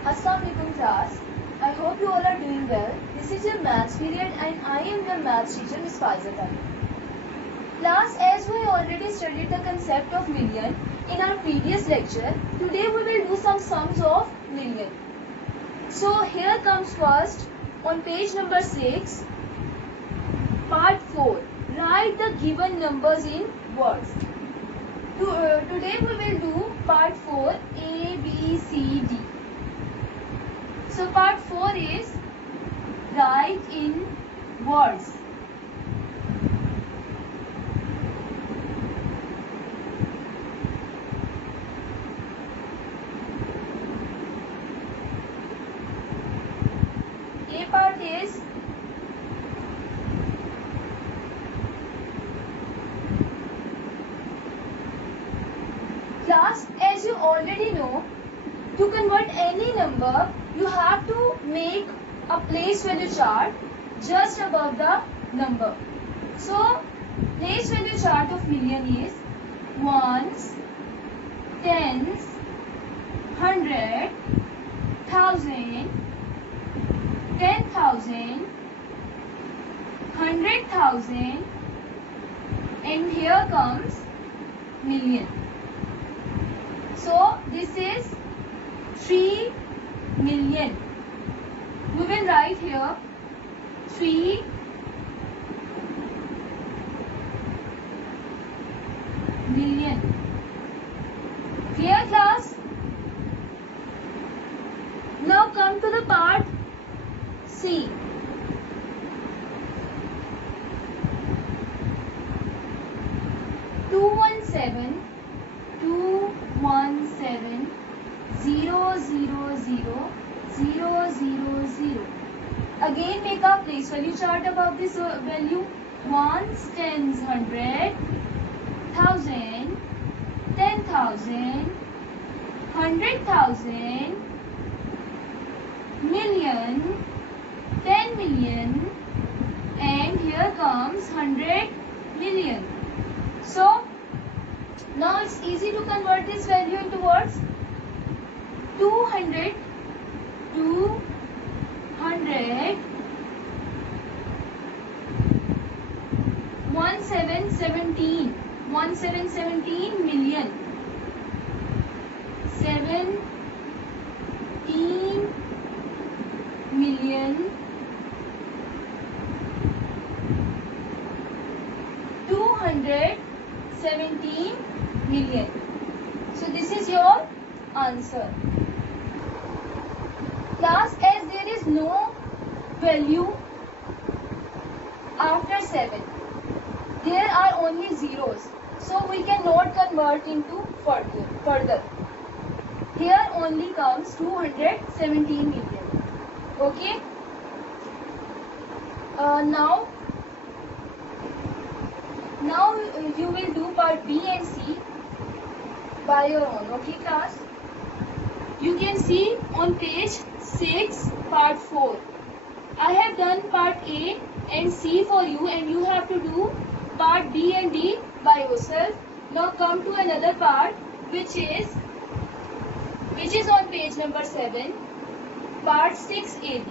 Assalamualaikum class. I hope you all are doing well. This is your maths period and I am your maths teacher Miss Fazat Ali. Class, as we already studied the concept of million in our previous lecture, today we will do some sums of million. So here comes first on page number 6, part 4. Write the given numbers in words. Today we will do part 4, A, B, C, D. So part 4 is write in words. A part is class, as you already know, to convert any number, you have to make a place value chart just above the number. So, place value chart of million is ones, tens, hundred, thousand, 10,000, 100,000, and here comes million. So this is 3 million. We will write here 3 million. Clear class? Now come to the part C. Two one seven 000. Again make a place value chart above this value. Ones, tens, 100, 1,000, 10,000, 100,000, million, 10 million, and here comes 100 million. So now it's easy to convert this value into words. 200, 1717 million, 17 million, 217 million. So this is your answer. Class, as there is no value after 7, there are only zeros, so we cannot convert into further. Here only comes 217 million. Okay. Now you will do part B and C by your own. Okay class. You can see on page 6 part 4. I have done part A and C for you, and you have to do part B and D by yourself. Now come to another part which is on page number 7, part 6 AB.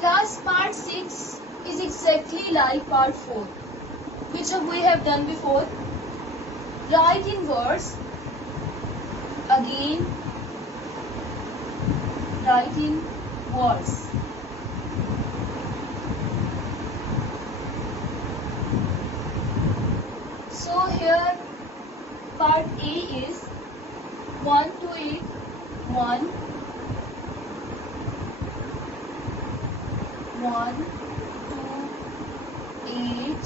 Class, part 6 is exactly like part 4, which we have done before. Write in words. Again, write in words. So here part A is 1281 1, 2, 8,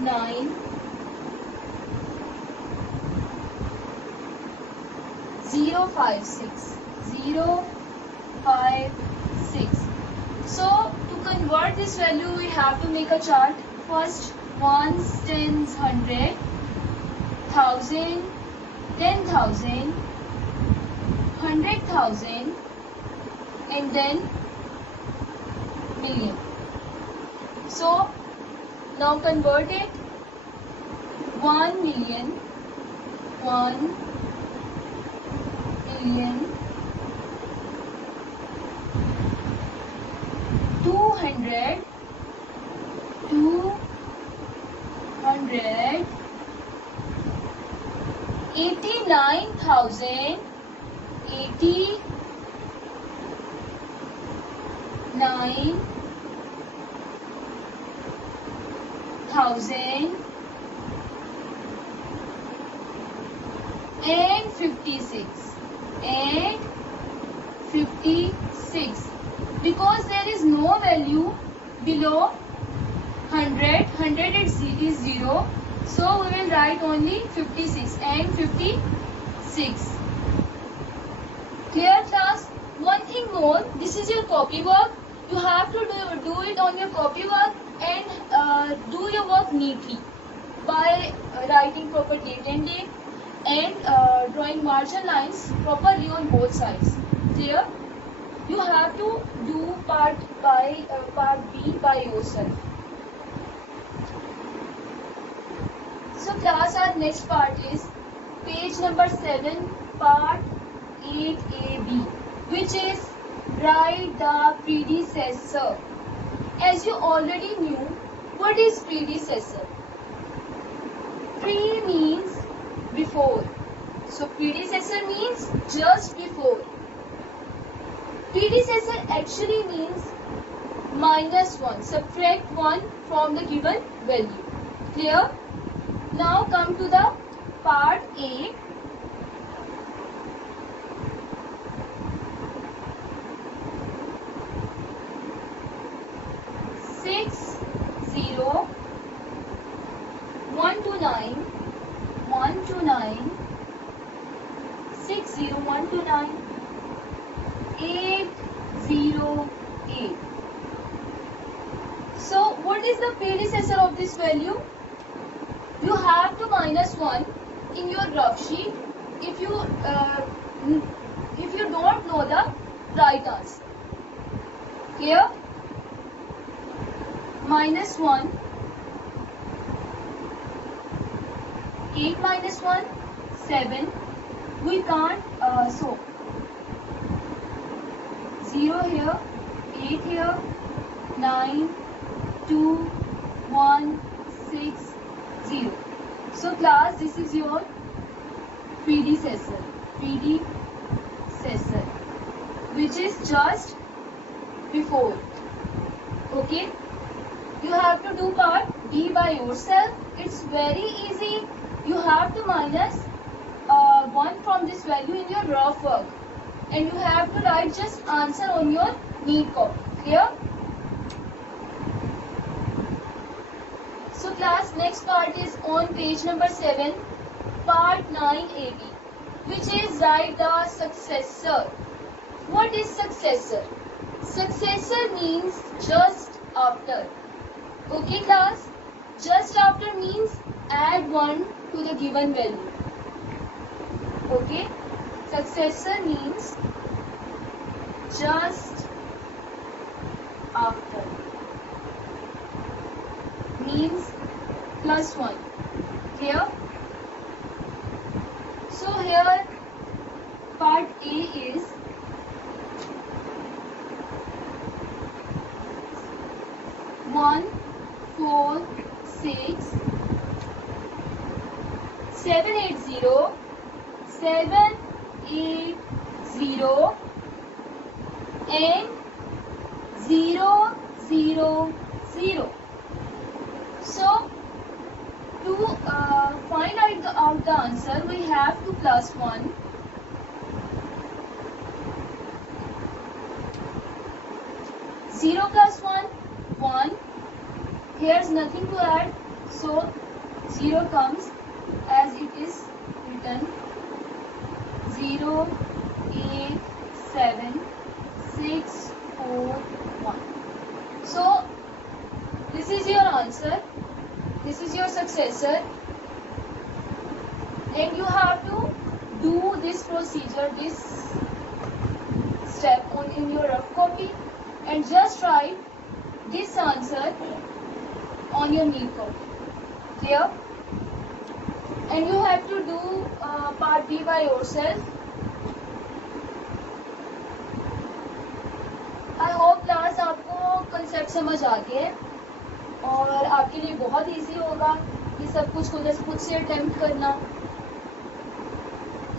9, 0, 5, 6, 0, 5, 6. So to convert this value, we have to make a chart. First, ones, tens, 100, 1,000, 10,000, 100,000, and then million. So now convert it. 1 million, 1 million, 200, 89,000, 89,000 and 56 and 56, because there is no value below 100 is 0, so we will write only 56 and 56. Clear class? One thing more, this is your copy work. You have to do it on your copy work and do your work neatly by writing proper date and date and drawing margin lines properly on both sides. Clear? You have to do part B by yourself. So class, our next part is page number 7, part 8AB, which is write the predecessor. As you already knew, what is predecessor? Pre means before. So predecessor means just before. Predecessor actually means -1. Subtract 1 from the given value. Clear? Now come to the part A. Six, 0, 1 to 9, 1 to 9, 6, 0, 1 to 9, 8, 0, 8. So what is the predecessor of this value? You have to -1 in your rough sheet if you don't know the right answer. Clear? -1, 8 minus 1, 7. We can't, so 0 here, 8 here, 9, 2, 1, 6, 0. So class, this is your predecessor, which is just before. Okay? You have to do part B by yourself. It's very easy. You have to minus 1 from this value in your rough work. And you have to write just answer on your neat copy. Clear? So class, next part is on page number 7, part 9AB, which is write the successor. What is successor? Successor means just after. Okay class? Just after means add 1 to the given value. Okay? Successor means just after. Means +1. Clear? So here part A is 1, 4, 6, 7, 8, 0, 7, 8, 0 and 0, 0, 0. So to find out the answer, we have to +1. 0 plus 1, 1. Here's nothing to add, so 0 comes as it is written. 0, 8, 7, 6, 4, 1. So this is your answer. This is your successor. And you have to do this procedure, this step in your rough copy, and just write this answer on your meal copy. Clear? And you have to do part B by yourself. I hope class आपको concept समझ आ गया है और आपके लिए बहुत easy होगा ये सब कुछ खुद से अटेम्प्ट करना.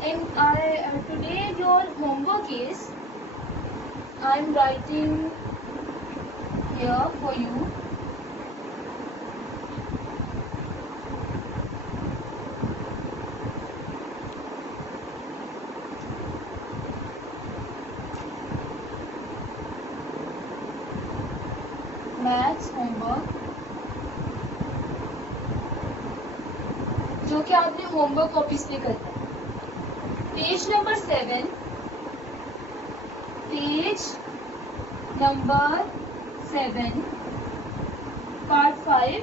And today your homework is I am writing here for you. Maths homework जो कि आपने होमवर्क कॉपीज पे करना है. Page number 7, page number 7, part 5,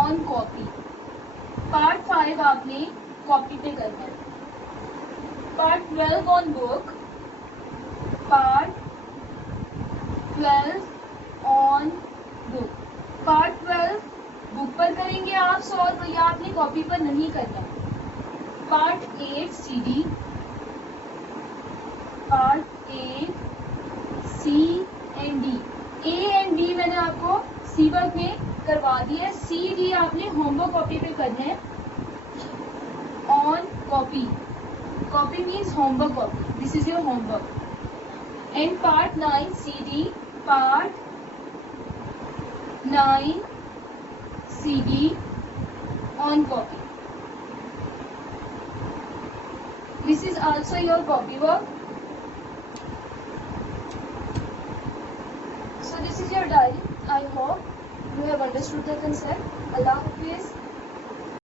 on copy. Part 5 आपने कॉपी पे करना है. Part 12 on book, part 12 on book. Part 12 book पर करेंगे आप सॉल्व, या आपने कॉपी पर नहीं करना. Part 8 CD, part 8 C and D. A and D मैंने आपको सी वर्क में करवा दिया है. C D आपने होमवर्क कॉपी पे करना है. On copy, copy means homework copy. This is your homework. And part 9 CD, part 9 CD on copy. This is also your copy work. So this is your diary. I hope you have understood the concept. Allah Hafiz.